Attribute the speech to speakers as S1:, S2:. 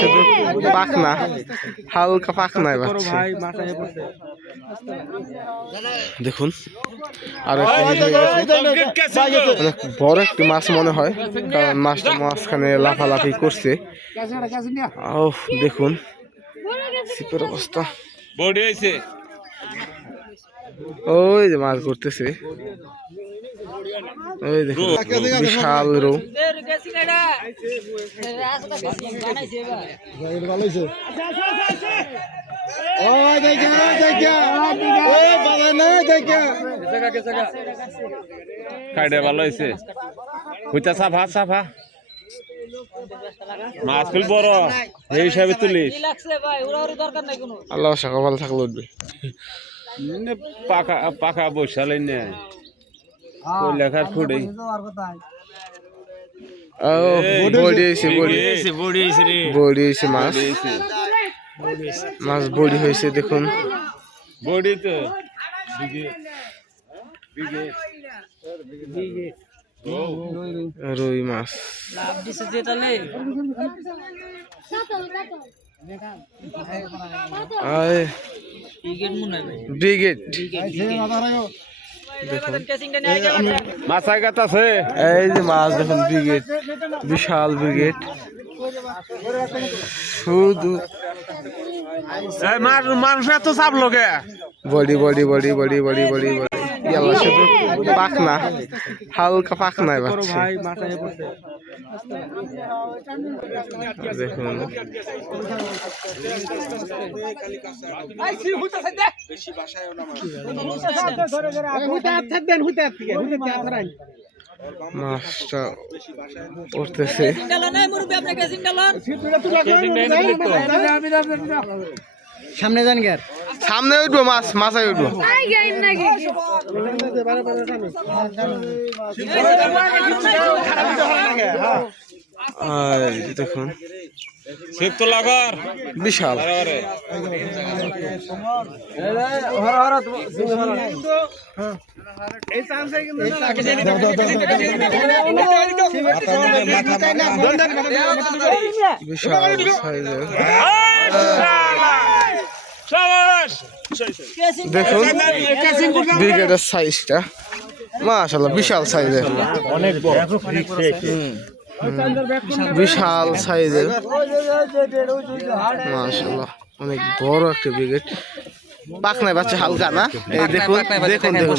S1: শুধু পাখনা। হালকা পাখনায় পাচ্ছে। দেখুন, আর বড় একটি মাছ মনে হয়, কারণ মাছটা মাঝখানে লাফালাফি করছে। ও দেখুন সিপের অবস্থা।
S2: বডি হয়েছে
S1: ওই যে মাছ ধরতেছে। ওই দেখুন, বিশাল রৌ
S2: ভালো হয়েছে হইতা সাফা সাফা মাছ ফুল বড়। এই হিসাবে তুলিস।
S1: আল্লাহ সকাল থাকলে উঠবে।
S2: এনে পাকা পাকা বসালেন না লেখার ফুটে
S1: ও বড়ি হয়েছে বড়ি। বড়ি হয়েছে মাছ। মাছ বড়ি হয়েছে দেখুন।
S2: বডি তো।
S1: রুই মাছ। ব্রিগেড।
S2: আছে
S1: এই যে মাছ দেখুন ব্রিগেড বিশাল ব্রিগেড। শুধু
S2: মাছ মানুষ এত চাপ লোকে
S1: body body body body body body body. ইয়াল্লা শুধু পাখনা। হালকা পাখনায় পাচ্ছে দেখুন। মাছটা
S3: সামনে যান গের
S1: সামনে উঠবো মাছ মাথায় উঠবো। আর দেখুন। বিশাল। বিশাল দেখুন ব্রিগেডের সাইজটা। মাশাল্লাহ বিশাল সাইজের। বিশাল সাইজের। মাশাল্লাহ অনেক বড় একটা ব্রিগেড। পাখনায় বাচ্চা হালকা না? এই দেখুন দেখুন দেখুন